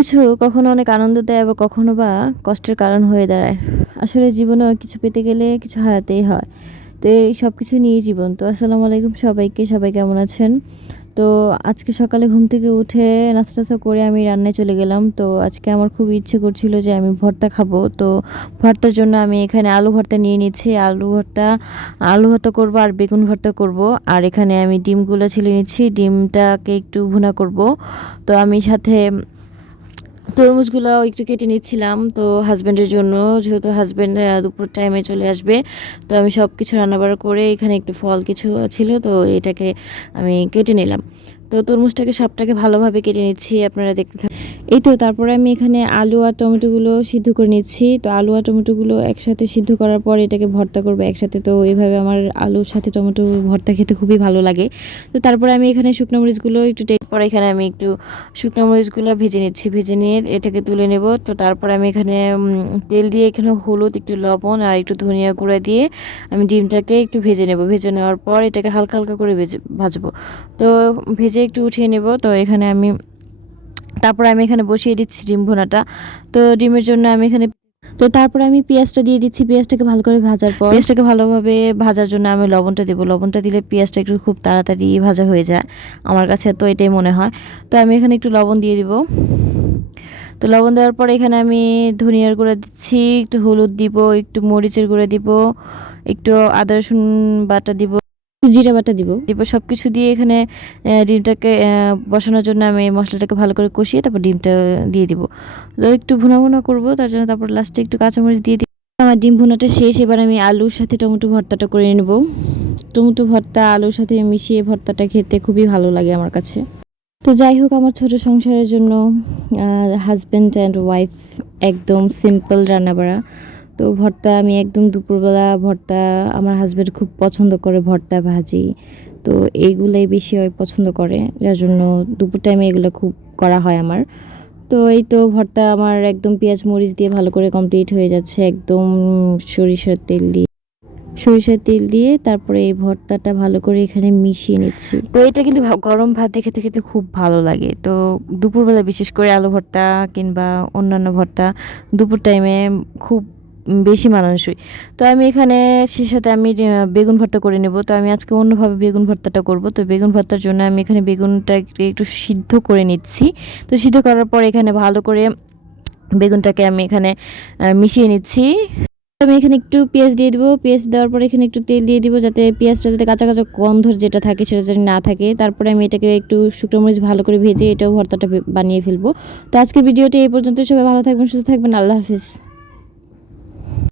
কিছু কখনো অনেক আনন্দ দেয়, আবার কখনো বা কষ্টের কারণ হয়ে দাঁড়ায়। আসলে জীবনে কিছু পেতে গেলে কিছু হারাতেই হয়। তো এই সবকিছু নিয়েই জীবন। তো আসসালামু আলাইকুম সবাইকে। সবাই কেমন আছেন? তো আজকে সকালে ঘুম থেকে উঠে নাস্তা-টাস্তা করে আমি রান্নায় চলে গেলাম। তো আজকে আমার খুব ইচ্ছে করছিল যে আমি ভর্তা খাবো। তো ভর্তার জন্য আমি এখানে আলু ভর্তা নিয়ে নিচ্ছি। আলু ভর্তা করব আর বেগুন ভর্তা করব। আর এখানে আমি ডিমগুলো ছিলে নিচ্ছি। ডিমটাকে একটু ভুনা করব। তো আমি সাথে তরমুজগুলাও একটু কেটে নিচ্ছিলাম তো হাসব্যান্ডের জন্য, যেহেতু হাসব্যান্ড দুপুর টাইমে চলে আসবে। তো আমি সবকিছু রান্নাবাড়া করে এখানে একটু ফল কিছু ছিল, তো এটাকে আমি কেটে নিলাম। তো তরমুজটাকে সবটাকে ভালোভাবে কেটে নিচ্ছি, আপনারা দেখতে থাকুন। এই তো তারপরে আমি এখানে আলু আর টমেটোগুলো সিদ্ধ করে নিচ্ছি। তো আলু আর টমেটোগুলো একসাথে সিদ্ধ করার পর এটাকে ভর্তা করবো একসাথে। তো এইভাবে আমার আলুর সাথে টমেটো ভর্তা খেতে খুবই ভালো লাগে। তো তারপরে আমি এখানে শুকনো মরিচগুলো একটু পরে এখানে আমি একটু শুকনো মরিচগুলো ভেজে নিচ্ছি, ভেজে নিয়ে এটাকে তুলে নেব। তো তারপরে আমি এখানে তেল দিয়ে এখানে হলুদ, একটু লবণ আর একটু ধনিয়া গুঁড়া দিয়ে আমি ডিমটাকে একটু ভেজে নেব। ভেজে নেওয়ার পর এটাকে হালকা হালকা করে ভাজবো। তো ভেজে একটু উঠিয়ে নেব। তো এখানে তারপরে আমি এখানে বসিয়ে দিচ্ছি ডিম ভুনাটা। তো ডিমের জন্য আমি এখানে তারপরে আমি পেঁয়াজটা দিয়ে দিচ্ছি। পেঁয়াজটাকে ভালো করে ভাজার পর পেঁয়াজটাকে ভালোভাবে ভাজার জন্য আমি লবণটা দেবো। লবণটা দিলে পেঁয়াজটা একটু খুব তাড়াতাড়ি ভাজা হয়ে যায়। আমার কাছে তো এটাই মনে হয়। তো আমি এখানে একটু লবণ দিয়ে দিব। তো লবণ দেওয়ার পরে এখানে আমি ধনিয়ার গুঁড়া দিচ্ছি, একটু হলুদ দিব, একটু মরিচের গুঁড়া দিব, একটু আদা রসুন বাটা দিব, জিরা বাটা দিব। সবকিছু দিয়ে এখানে ডিমটাকে বসানোর জন্য আমি মশলাটাকে ভালো করে কষিয়ে তারপর ডিমটা দিয়ে দিব। তো একটু ভুনা ভুনা করবো, তার জন্য তারপর লাস্টে একটু কাঁচামরিচ দিয়ে দিব। আমার ডিম ভুনাটা শেষ। এবার আমি আলুর সাথে টমেটো ভর্তাটা করে নেব। টমেটো ভর্তা আলুর সাথে মিশিয়ে ভর্তাটা খেতে খুবই ভালো লাগে আমার কাছে। তো যাই হোক, আমার ছোট সংসারের জন্য হাজব্যান্ড অ্যান্ড ওয়াইফ একদম সিম্পল রান্নাবাড়া। তো ভর্তা আমি একদম দুপুরবেলা ভর্তা, আমার হাজব্যান্ড খুব পছন্দ করে ভর্তা ভাজি। তো এইগুলাই বেশি পছন্দ করে, যার জন্য দুপুর টাইমে এগুলো খুব করা হয় আমার। তো এই তো ভর্তা আমার একদম পেঁয়াজ মরিচ দিয়ে ভালো করে কমপ্লিট হয়ে যাচ্ছে, একদম সরিষার তেল দিয়ে তারপরে এই ভর্তাটা ভালো করে এখানে মিশিয়ে নিচ্ছি। তো এটা কিন্তু গরম ভাতে খেতে খেতে খুব ভালো লাগে। তো দুপুরবেলা বিশেষ করে আলু ভর্তা কিংবা অন্যান্য ভর্তা দুপুর টাইমে খুব বেশি মানানসই। তো আমি এখানে সে সাথে আমি বেগুন ভর্তা করে নেব। তো আমি আজকে অন্যভাবে বেগুন ভর্তাটা করব। তো বেগুন ভর্তার জন্য আমি এখানে বেগুনটা একটু সিদ্ধ করে নিচ্ছি। তো সিদ্ধ করার পর এখানে ভালো করে বেগুনটাকে আমি এখানে মিশিয়ে নিচ্ছি। আমি এখানে একটু পেঁয়াজ দিয়ে দিব। পেঁয়াজ দেওয়ার পরে এখানে একটু তেল দিয়ে দিব, যাতে পেঁয়াজটা যাতে কাঁচা কাঁচা গন্ধ যেটা থাকে সেটা যাতে না থাকে। তারপরে আমি এটাকে একটু শুকনো মরিচ ভালো করে ভেজে এটাও ভর্তাটা বানিয়ে ফেলবো। তো আজকের ভিডিওটা এই পর্যন্ত। সবাই ভালো থাকবেন, সুস্থ থাকবেন। আল্লাহ হাফিজ।